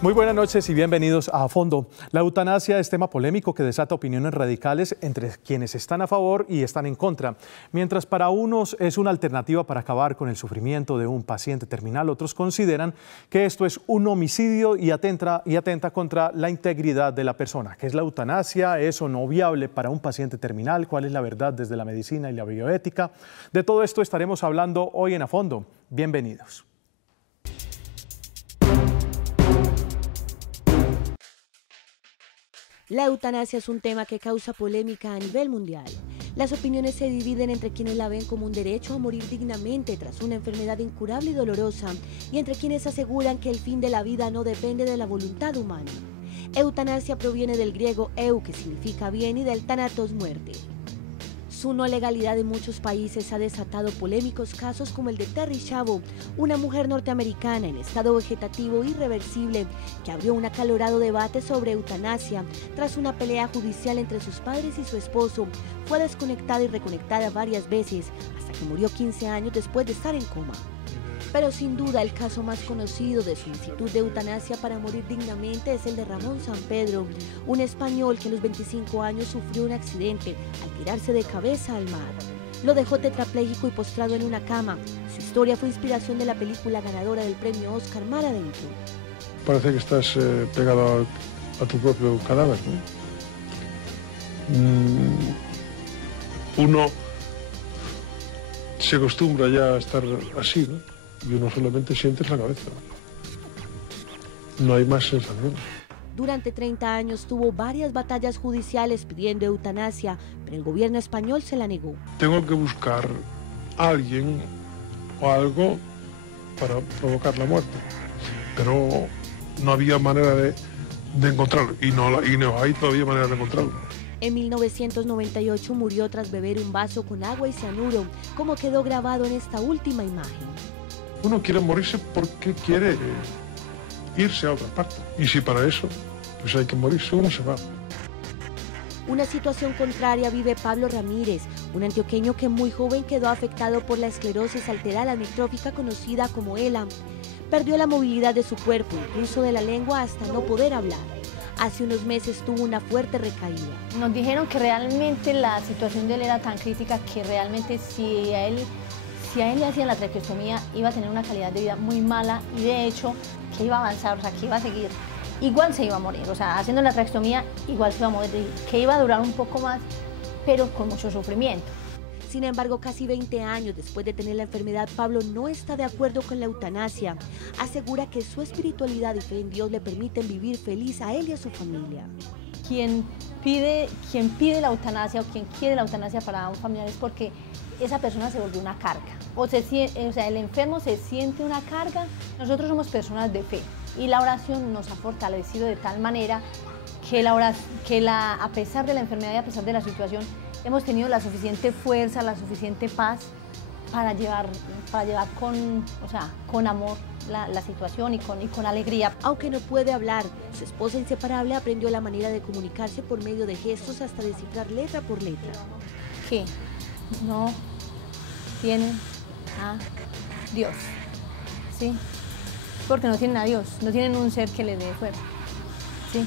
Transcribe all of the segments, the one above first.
Muy buenas noches y bienvenidos a Fondo. La eutanasia es tema polémico que desata opiniones radicales entre quienes están a favor y están en contra. Mientras para unos es una alternativa para acabar con el sufrimiento de un paciente terminal, otros consideran que esto es un homicidio y atenta contra la integridad de la persona. ¿Qué es la eutanasia? ¿Es o no viable para un paciente terminal? ¿Cuál es la verdad desde la medicina y la bioética? De todo esto estaremos hablando hoy en A Fondo. Bienvenidos. La eutanasia es un tema que causa polémica a nivel mundial. Las opiniones se dividen entre quienes la ven como un derecho a morir dignamente tras una enfermedad incurable y dolorosa, y entre quienes aseguran que el fin de la vida no depende de la voluntad humana. Eutanasia proviene del griego eu, que significa bien, y del thanatos, muerte. Su no legalidad en muchos países ha desatado polémicos casos como el de Terri Schiavo, una mujer norteamericana en estado vegetativo irreversible que abrió un acalorado debate sobre eutanasia tras una pelea judicial entre sus padres y su esposo. Fue desconectada y reconectada varias veces hasta que murió 15 años después de estar en coma. Pero sin duda el caso más conocido de solicitud de eutanasia para morir dignamente es el de Ramón Sampedro, un español que a los 25 años sufrió un accidente al tirarse de cabeza al mar. Lo dejó tetrapléjico y postrado en una cama. Su historia fue inspiración de la película ganadora del premio Oscar, Mar Adentro. Parece que estás pegado a tu propio cadáver, ¿no? Uno se acostumbra ya a estar así, ¿no? Y uno solamente siente la cabeza. No hay más sensación. Durante 30 años tuvo varias batallas judiciales pidiendo eutanasia, pero el gobierno español se la negó. Tengo que buscar a alguien o algo para provocar la muerte, pero no había manera de encontrarlo, y no hay todavía manera de encontrarlo. En 1998 murió tras beber un vaso con agua y cianuro, como quedó grabado en esta última imagen. Uno quiere morirse porque quiere irse a otra parte. Y si para eso pues hay que morirse, uno se va. Una situación contraria vive Pablo Ramírez, un antioqueño que muy joven quedó afectado por la esclerosis lateral amiotrófica conocida como ELA. Perdió la movilidad de su cuerpo, incluso de la lengua, hasta no poder hablar. Hace unos meses tuvo una fuerte recaída. Nos dijeron que realmente la situación de él era tan crítica que realmente si a él le hacían la traqueostomía iba a tener una calidad de vida muy mala, y de hecho que iba a avanzar, o sea, que iba a seguir, igual se iba a morir, o sea, haciendo la traqueostomía igual se iba a morir, que iba a durar un poco más, pero con mucho sufrimiento. Sin embargo, casi 20 años después de tener la enfermedad, Pablo no está de acuerdo con la eutanasia. Asegura que su espiritualidad y fe en Dios le permiten vivir feliz a él y a su familia. Quien pide la eutanasia o quien quiere la eutanasia para un familiar es porque esa persona se volvió una carga. O sea, el enfermo se siente una carga. Nosotros somos personas de fe y la oración nos ha fortalecido de tal manera que a pesar de la enfermedad y a pesar de la situación, hemos tenido la suficiente fuerza, la suficiente paz para llevar con amor la situación y con alegría. Aunque no puede hablar, su esposa inseparable aprendió la manera de comunicarse por medio de gestos hasta descifrar letra por letra. Que no tienen a Dios, ¿sí? Porque no tienen a Dios, no tienen un ser que les dé fuerza, ¿sí?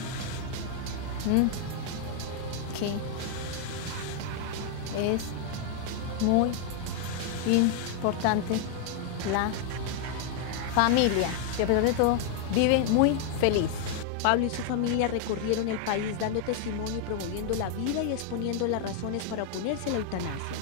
Que es muy importante la familia, que a pesar de todo vive muy feliz. Pablo y su familia recorrieron el país dando testimonio y promoviendo la vida y exponiendo las razones para oponerse a la eutanasia.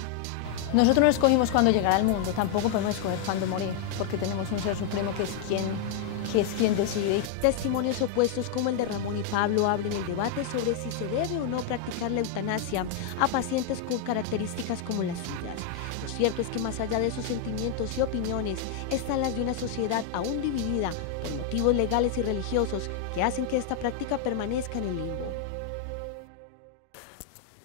Nosotros no escogimos cuándo llegar al mundo, tampoco podemos escoger cuándo morir, porque tenemos un ser supremo que es quien decide. Testimonios opuestos como el de Ramón y Pablo abren el debate sobre si se debe o no practicar la eutanasia a pacientes con características como las suyas. Lo cierto es que más allá de sus sentimientos y opiniones están las de una sociedad aún dividida por motivos legales y religiosos que hacen que esta práctica permanezca en el limbo.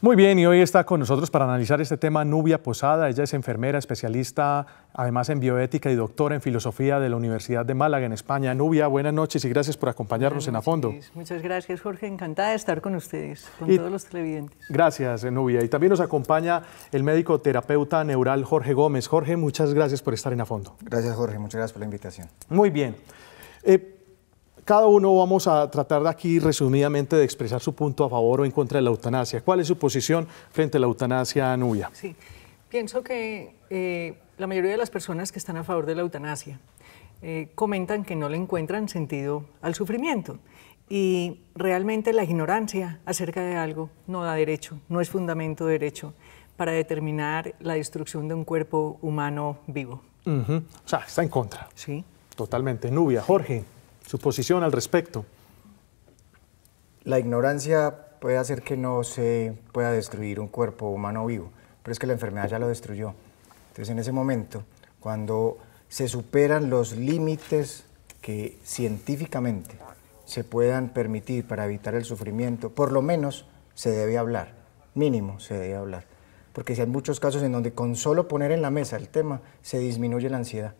Muy bien, y hoy está con nosotros para analizar este tema Nubia Posada. Ella es enfermera, especialista además en bioética y doctora en filosofía de la Universidad de Málaga en España. Nubia, buenas noches y gracias por acompañarnos en A Fondo. Muchas gracias, Jorge. Encantada de estar con ustedes, con todos los televidentes. Gracias, Nubia. Y también nos acompaña el médico terapeuta neural Jorge Gómez. Jorge, muchas gracias por estar en A Fondo. Gracias, Jorge. Muchas gracias por la invitación. Muy bien. cada uno vamos a tratar de aquí resumidamente de expresar su punto a favor o en contra de la eutanasia. ¿Cuál es su posición frente a la eutanasia, Nubia? Sí, pienso que la mayoría de las personas que están a favor de la eutanasia comentan que no le encuentran sentido al sufrimiento y realmente la ignorancia acerca de algo no da derecho, no es fundamento de derecho para determinar la destrucción de un cuerpo humano vivo. O sea, está en contra. Sí. Totalmente. Nubia, Jorge, su posición al respecto. La ignorancia puede hacer que no se pueda destruir un cuerpo humano vivo, pero es que la enfermedad ya lo destruyó. Entonces, en ese momento, cuando se superan los límites que científicamente se puedan permitir para evitar el sufrimiento, por lo menos se debe hablar, mínimo se debe hablar. Porque si hay muchos casos en donde con solo poner en la mesa el tema se disminuye la ansiedad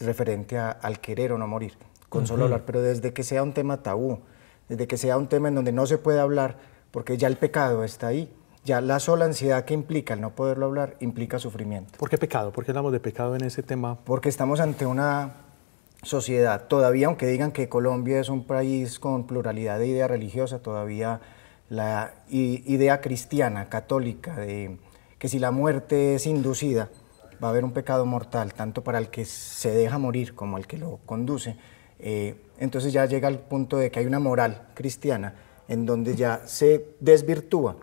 referente al querer o no morir, con solo hablar, pero desde que sea un tema tabú, desde que sea un tema en donde no se puede hablar, porque ya el pecado está ahí, ya la sola ansiedad que implica el no poderlo hablar implica sufrimiento. ¿Por qué pecado? ¿Por qué hablamos de pecado en ese tema? Porque estamos ante una sociedad, todavía aunque digan que Colombia es un país con pluralidad de idea religiosa, todavía la idea cristiana, católica, de que si la muerte es inducida, va a haber un pecado mortal, tanto para el que se deja morir como el que lo conduce. Entonces ya llega al punto de que hay una moral cristiana en donde ya se desvirtúa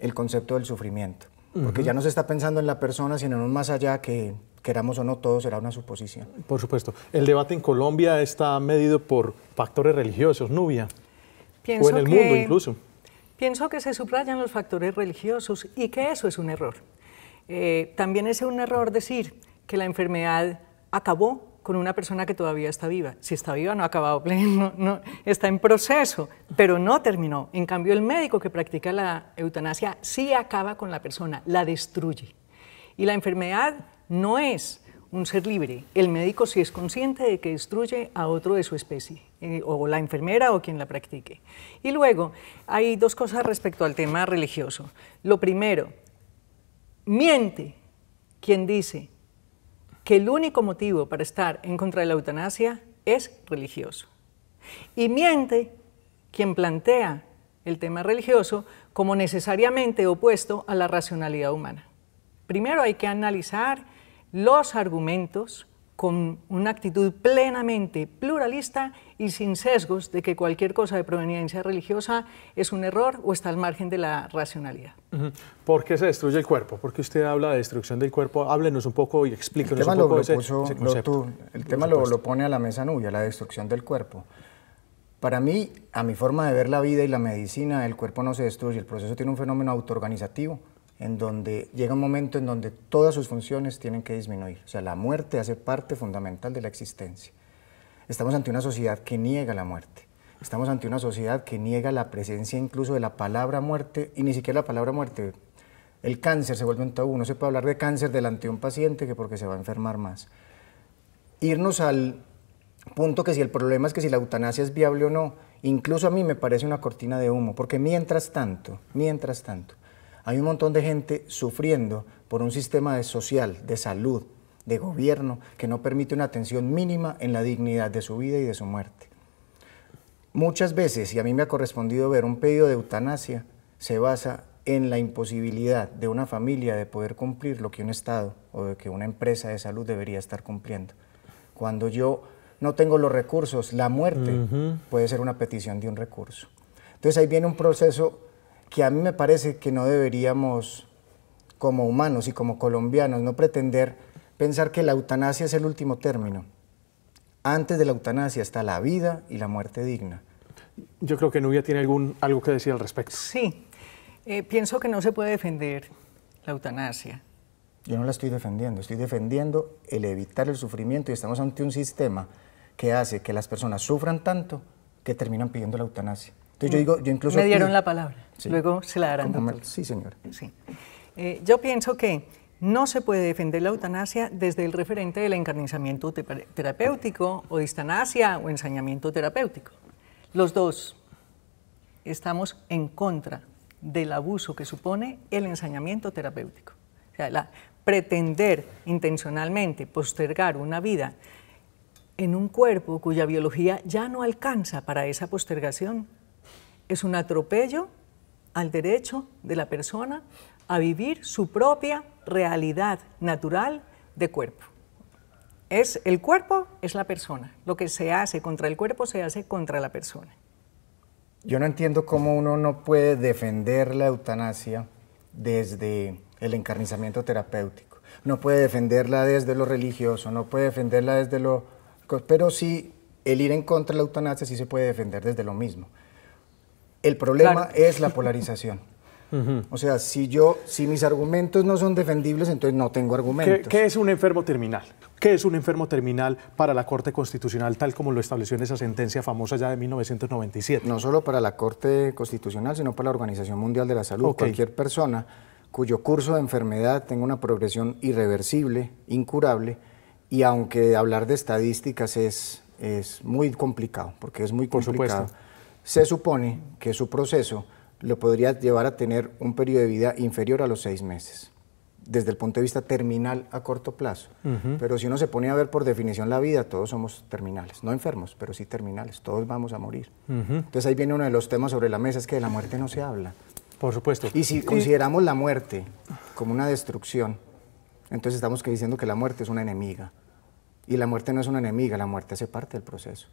el concepto del sufrimiento, porque ya no se está pensando en la persona, sino en un más allá que, queramos o no, todo será una suposición. Por supuesto. ¿El debate en Colombia está medido por factores religiosos, Nubia? Pienso o en el mundo incluso. Pienso que se subrayan los factores religiosos y que eso es un error. También es un error decir que la enfermedad acabó con una persona que todavía está viva. Si está viva no ha acabado, no, está en proceso, pero no terminó. En cambio, el médico que practica la eutanasia sí acaba con la persona, la destruye. Y la enfermedad no es un ser libre. El médico sí es consciente de que destruye a otro de su especie, o la enfermera o quien la practique. Y luego, hay dos cosas respecto al tema religioso. Lo primero, miente quien dice que el único motivo para estar en contra de la eutanasia es religioso. Y miente quien plantea el tema religioso como necesariamente opuesto a la racionalidad humana. Primero hay que analizar los argumentos con una actitud plenamente pluralista y sin sesgos de que cualquier cosa de proveniencia religiosa es un error o está al margen de la racionalidad. ¿Por qué se destruye el cuerpo? ¿Por qué usted habla de destrucción del cuerpo? Háblenos un poco y explíquenos un poco ese concepto. El tema lo pone a la mesa Nubia, la destrucción del cuerpo. Para mí, a mi forma de ver la vida y la medicina, el cuerpo no se destruye, el proceso tiene un fenómeno autoorganizativo, en donde llega un momento en donde todas sus funciones tienen que disminuir. O sea, la muerte hace parte fundamental de la existencia. Estamos ante una sociedad que niega la muerte. Estamos ante una sociedad que niega la presencia incluso de la palabra muerte, y ni siquiera la palabra muerte. El cáncer se vuelve un tabú. No se puede hablar de cáncer delante de un paciente que porque se va a enfermar más. Irnos al punto que si el problema es que si la eutanasia es viable o no, incluso a mí me parece una cortina de humo, porque mientras tanto, hay un montón de gente sufriendo por un sistema social, de salud, de gobierno, que no permite una atención mínima en la dignidad de su vida y de su muerte. Muchas veces, y a mí me ha correspondido ver, un pedido de eutanasia se basa en la imposibilidad de una familia de poder cumplir lo que un Estado o de que una empresa de salud debería estar cumpliendo. Cuando yo no tengo los recursos, la muerte puede ser una petición de un recurso. Entonces ahí viene un proceso que a mí me parece que no deberíamos, como humanos y como colombianos, no pretender pensar que la eutanasia es el último término. Antes de la eutanasia está la vida y la muerte digna. Yo creo que Nubia tiene algo que decir al respecto. Sí, pienso que no se puede defender la eutanasia. Yo no la estoy defendiendo el evitar el sufrimiento, y estamos ante un sistema que hace que las personas sufran tanto que terminan pidiendo la eutanasia. Entonces yo incluso me dieron la palabra, sí. Luego se la darán. Sí, señora. Sí. Yo pienso que no se puede defender la eutanasia desde el referente del encarnizamiento terapéutico o distanasia o ensañamiento terapéutico. Los dos estamos en contra del abuso que supone el ensañamiento terapéutico. O sea, pretender intencionalmente postergar una vida en un cuerpo cuya biología ya no alcanza para esa postergación. Es un atropello al derecho de la persona a vivir su propia realidad natural de cuerpo. El cuerpo es la persona. Lo que se hace contra el cuerpo se hace contra la persona. Yo no entiendo cómo uno no puede defender la eutanasia desde el encarnizamiento terapéutico. No puede defenderla desde lo religioso, no puede defenderla desde lo... Pero sí, el ir en contra de la eutanasia sí se puede defender desde lo mismo. El problema es la polarización. O sea, si mis argumentos no son defendibles, entonces no tengo argumentos. ¿Qué es un enfermo terminal? ¿Qué es un enfermo terminal para la Corte Constitucional, tal como lo estableció en esa sentencia famosa ya de 1997? No solo para la Corte Constitucional, sino para la Organización Mundial de la Salud. Cualquier persona cuyo curso de enfermedad tenga una progresión irreversible, incurable, y aunque hablar de estadísticas es muy complicado, porque es muy complicado, se supone que su proceso lo podría llevar a tener un periodo de vida inferior a los 6 meses, desde el punto de vista terminal a corto plazo. Pero si uno se pone a ver por definición la vida, todos somos terminales, no enfermos, pero sí terminales, todos vamos a morir. Entonces ahí viene uno de los temas sobre la mesa, es que de la muerte no se habla. Por supuesto. Y si consideramos la muerte como una destrucción, entonces estamos diciendo que la muerte es una enemiga. Y la muerte no es una enemiga, la muerte hace parte del proceso.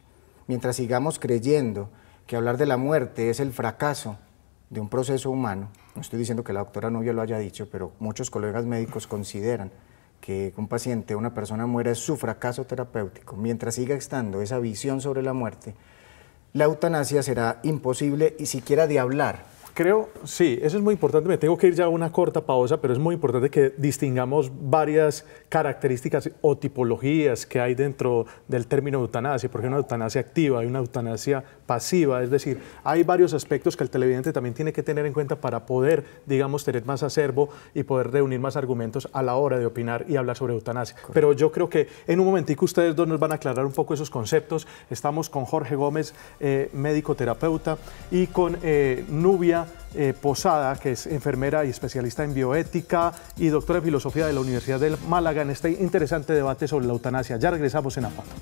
Mientras sigamos creyendo que hablar de la muerte es el fracaso de un proceso humano, no estoy diciendo que la doctora Nubia lo haya dicho, pero muchos colegas médicos consideran que un paciente, una persona muera es su fracaso terapéutico. Mientras siga estando esa visión sobre la muerte, la eutanasia será imposible y siquiera de hablar. Creo, sí, eso es muy importante. Me tengo que ir ya a una corta pausa, pero es muy importante que distingamos varias características o tipologías que hay dentro del término eutanasia, porque hay una eutanasia activa, hay una eutanasia pasiva, es decir, hay varios aspectos que el televidente también tiene que tener en cuenta para poder, digamos, tener más acervo y poder reunir más argumentos a la hora de opinar y hablar sobre eutanasia. Correcto. Pero yo creo que en un momentico ustedes dos nos van a aclarar un poco esos conceptos. Estamos con Jorge Gómez, médico terapeuta, y con Nubia Posada, que es enfermera y especialista en bioética y doctora en filosofía de la Universidad de Málaga, en este interesante debate sobre la eutanasia. Ya regresamos en A Fondo.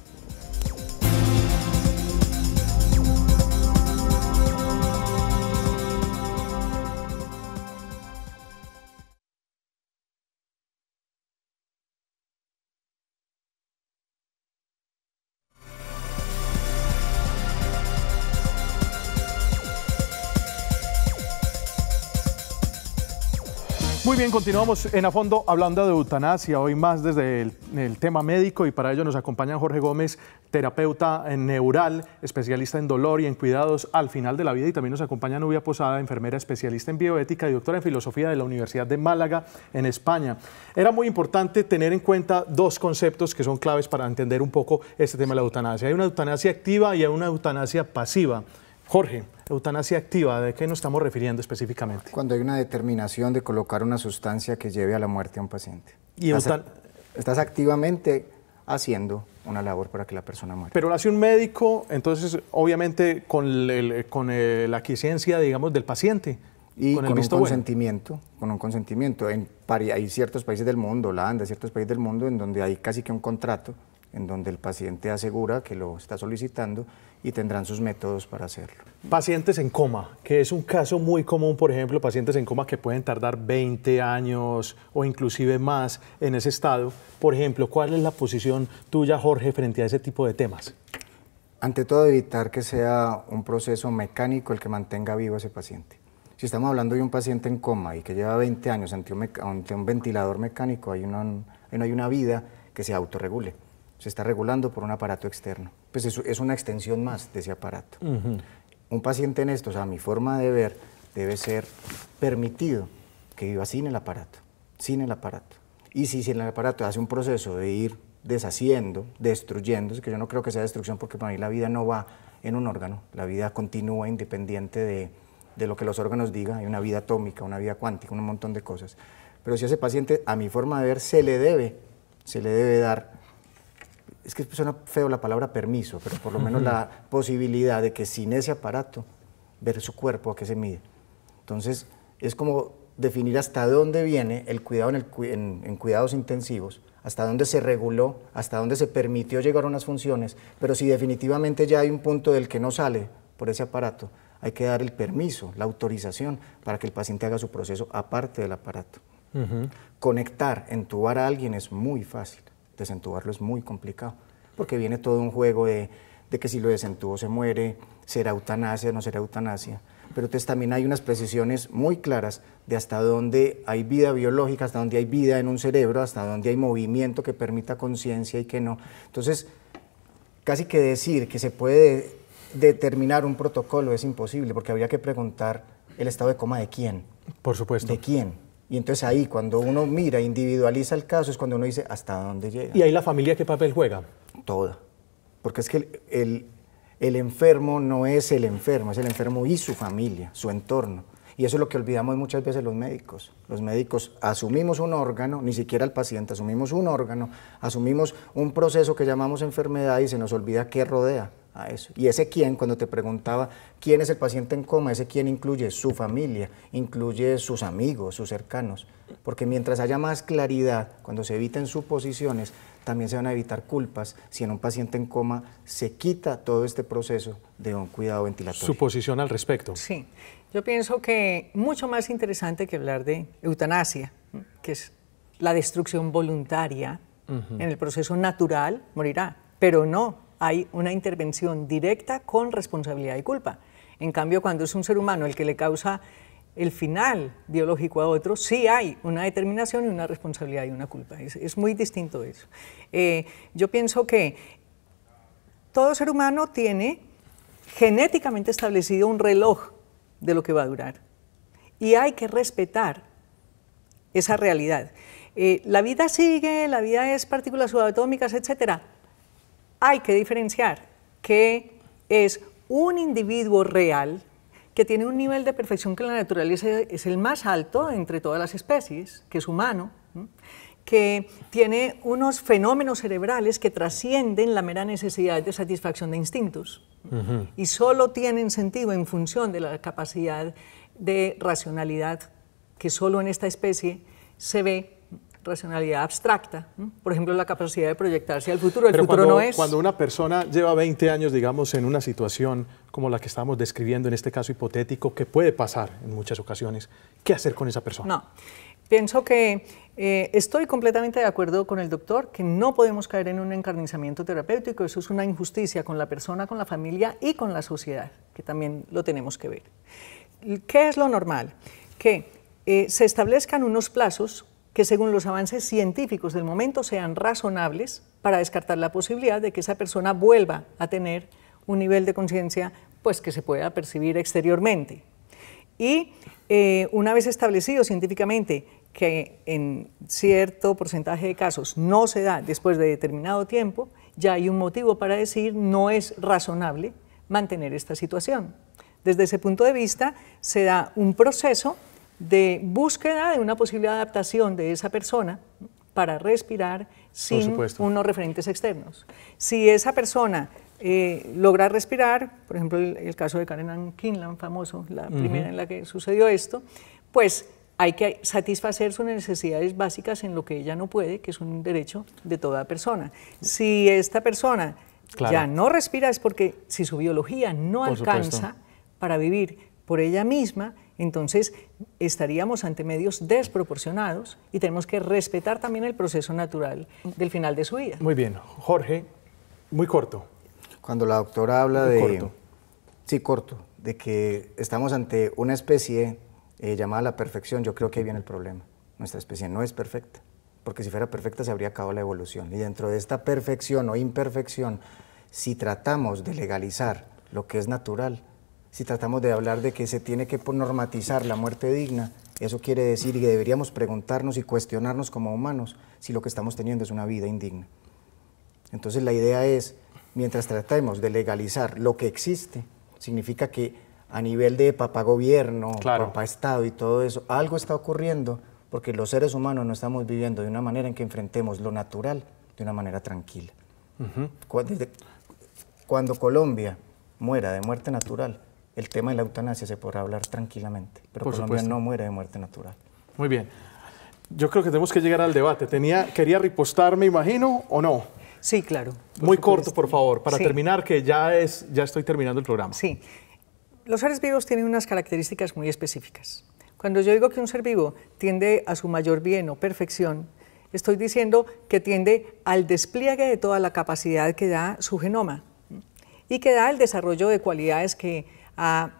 Muy bien, continuamos en A Fondo hablando de eutanasia, hoy más desde el tema médico, y para ello nos acompaña Jorge Gómez, terapeuta neural, especialista en dolor y en cuidados al final de la vida, y también nos acompaña Nubia Posada, enfermera especialista en bioética y doctora en filosofía de la Universidad de Málaga, en España. Era muy importante tener en cuenta dos conceptos que son claves para entender un poco este tema de la eutanasia. Hay una eutanasia activa y hay una eutanasia pasiva. Jorge, eutanasia activa, ¿de qué nos estamos refiriendo específicamente? Cuando hay una determinación de colocar una sustancia que lleve a la muerte a un paciente. Y estás activamente haciendo una labor para que la persona muera. Pero lo hace un médico, entonces, obviamente, con la aquiescencia, digamos, del paciente. Y con un consentimiento, hay ciertos países del mundo, Holanda, ciertos países del mundo, en donde hay casi que un contrato, en donde el paciente asegura que lo está solicitando y tendrán sus métodos para hacerlo. Pacientes en coma, que es un caso muy común, por ejemplo, pacientes en coma que pueden tardar 20 años o inclusive más en ese estado. Por ejemplo, ¿cuál es la posición tuya, Jorge, frente a ese tipo de temas? Ante todo, evitar que sea un proceso mecánico el que mantenga vivo a ese paciente. Si estamos hablando de un paciente en coma y que lleva 20 años ante un ventilador mecánico, hay una vida que se autorregule. Se está regulando por un aparato externo. Pues eso es una extensión más de ese aparato. Un paciente en estos, a mi forma de ver, debe ser permitido que viva sin el aparato, Y si el aparato hace un proceso de ir deshaciendo, destruyendo, que yo no creo que sea destrucción, porque para mí la vida no va en un órgano, la vida continúa independiente de lo que los órganos digan, hay una vida atómica, una vida cuántica, un montón de cosas. Pero si a ese paciente, a mi forma de ver, se le debe dar, es que suena feo la palabra permiso, pero por lo menos la posibilidad de que sin ese aparato, ver su cuerpo a qué se mide. Entonces, es como definir hasta dónde viene el cuidado en cuidados intensivos, hasta dónde se reguló, hasta dónde se permitió llegar a unas funciones, pero si definitivamente ya hay un punto del que no sale por ese aparato, hay que dar el permiso, la autorización para que el paciente haga su proceso aparte del aparato. Conectar, entubar a alguien es muy fácil, desentubarlo es muy complicado, porque viene todo un juego de que si lo desentubo se muere, será eutanasia, no será eutanasia. Pero entonces también hay unas precisiones muy claras de hasta dónde hay vida biológica, hasta dónde hay vida en un cerebro, hasta dónde hay movimiento que permita conciencia y que no. Entonces, casi que decir que se puede determinar un protocolo es imposible, porque habría que preguntar el estado de coma de quién. Por supuesto. ¿De quién? Y entonces ahí, cuando uno mira, individualiza el caso, es cuando uno dice hasta dónde llega. ¿Y ahí la familia qué papel juega? Toda. Porque es que el enfermo no es el enfermo, es el enfermo y su familia, su entorno. Y eso es lo que olvidamos muchas veces los médicos. Los médicos asumimos un órgano, ni siquiera el paciente, asumimos un órgano, asumimos un proceso que llamamos enfermedad y se nos olvida qué rodea a eso. Y ese quién, cuando te preguntaba quién es el paciente en coma, ese quién incluye su familia, incluye sus amigos, sus cercanos. Porque mientras haya más claridad, cuando se eviten suposiciones, también se van a evitar culpas si en un paciente en coma se quita todo este proceso de un cuidado ventilatorio. ¿Su posición al respecto? Sí, yo pienso que mucho más interesante que hablar de eutanasia, que es la destrucción voluntaria en el proceso natural, morirá, pero no hay una intervención directa con responsabilidad y culpa. En cambio, cuando es un ser humano el que le causa el final biológico a otro, sí hay una determinación y una responsabilidad y una culpa. Es muy distinto eso. Yo pienso que todo ser humano tiene genéticamente establecido un reloj de lo que va a durar y hay que respetar esa realidad. La vida sigue, la vida es partículas subatómicas, etc. Hay que diferenciar que es un individuo real que tiene un nivel de perfección que en la naturaleza es el más alto entre todas las especies, que es humano, que tiene unos fenómenos cerebrales que trascienden la mera necesidad de satisfacción de instintos y solo tienen sentido en función de la capacidad de racionalidad que solo en esta especie se ve, racionalidad abstracta, por ejemplo, la capacidad de proyectarse al futuro. El futuro no es... Cuando una persona lleva 20 años, digamos, en una situación como la que estamos describiendo en este caso hipotético, que puede pasar en muchas ocasiones, ¿qué hacer con esa persona? No, pienso que estoy completamente de acuerdo con el doctor que no podemos caer en un encarnizamiento terapéutico, eso es una injusticia con la persona, con la familia y con la sociedad, que también lo tenemos que ver. ¿Qué es lo normal? Que se establezcan unos plazos que según los avances científicos del momento sean razonables para descartar la posibilidad de que esa persona vuelva a tener un nivel de conciencia pues, que se pueda percibir exteriormente. Y una vez establecido científicamente que en cierto porcentaje de casos no se da después de determinado tiempo, ya hay un motivo para decir no es razonable mantener esta situación. Desde ese punto de vista se da un proceso de búsqueda de una posible adaptación de esa persona para respirar sin unos referentes externos. Si esa persona logra respirar, por ejemplo el caso de Karen Ann Kinlan, famoso, la primera en la que sucedió esto, pues hay que satisfacer sus necesidades básicas en lo que ella no puede, que es un derecho de toda persona. Si esta persona ya no respira es porque si su biología no alcanza para vivir por ella misma, entonces estaríamos ante medios desproporcionados y tenemos que respetar también el proceso natural del final de su vida. Muy bien. Jorge, muy corto. Cuando la doctora habla de que estamos ante una especie llamada la perfección, yo creo que ahí viene el problema. Nuestra especie no es perfecta, porque si fuera perfecta se habría acabado la evolución. Y dentro de esta perfección o imperfección, si tratamos de legalizar lo que es natural, si tratamos de hablar de que se tiene que normatizar la muerte digna, eso quiere decir que deberíamos preguntarnos y cuestionarnos como humanos si lo que estamos teniendo es una vida indigna. Entonces la idea es, mientras tratemos de legalizar lo que existe, significa que a nivel de papá gobierno, papá Estado y todo eso, algo está ocurriendo porque los seres humanos no estamos viviendo de una manera en que enfrentemos lo natural de una manera tranquila. Cuando Colombia muera de muerte natural, el tema de la eutanasia se podrá hablar tranquilamente, pero Colombia no muere de muerte natural. Muy bien. Yo creo que tenemos que llegar al debate. ¿Quería ripostar, me imagino, o no? Sí, claro. Muy corto, por favor, para Sí. terminar, que ya estoy terminando el programa. Sí. Los seres vivos tienen unas características muy específicas. Cuando yo digo que un ser vivo tiende a su mayor bien o perfección, estoy diciendo que tiende al despliegue de toda la capacidad que da su genoma y que da el desarrollo de cualidades que ha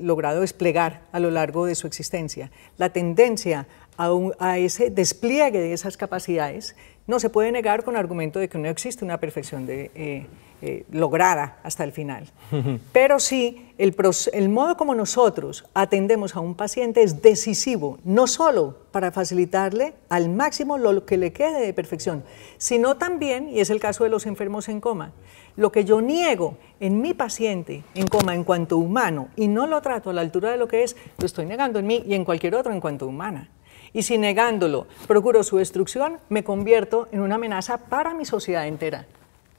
logrado desplegar a lo largo de su existencia. La tendencia a ese despliegue de esas capacidades no se puede negar con argumento de que no existe una perfección lograda hasta el final. Pero sí, el modo como nosotros atendemos a un paciente es decisivo, no solo para facilitarle al máximo lo que le quede de perfección, sino también, y es el caso de los enfermos en coma, lo que yo niego en mi paciente en coma en cuanto humano y no lo trato a la altura de lo que es, lo estoy negando en mí y en cualquier otro en cuanto humana. Y si negándolo procuro su destrucción, me convierto en una amenaza para mi sociedad entera.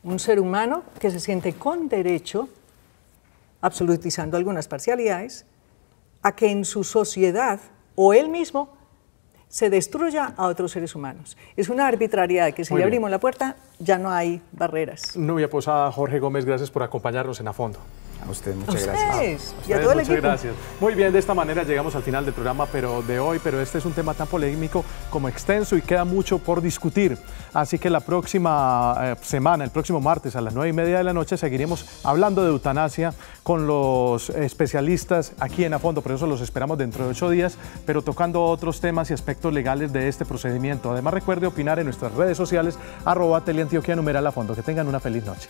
Un ser humano que se siente con derecho, absolutizando algunas parcialidades, a que en su sociedad o él mismo se destruya a otros seres humanos. Es una arbitrariedad que si le abrimos la puerta ya no hay barreras. Nubia Posada, Jorge Gómez, gracias por acompañarnos en A Fondo. A usted, muchas gracias. Y a todo el Muchas equipo. gracias. Muy bien, de esta manera llegamos al final del programa de hoy, pero este es un tema tan polémico como extenso y queda mucho por discutir. Así que la próxima semana, el próximo martes a las 9:30 de la noche, seguiremos hablando de eutanasia con los especialistas aquí en A Fondo. Por eso los esperamos dentro de 8 días, pero tocando otros temas y aspectos legales de este procedimiento. Además, recuerde opinar en nuestras redes sociales, @teleantioquia _ A Fondo. Que tengan una feliz noche.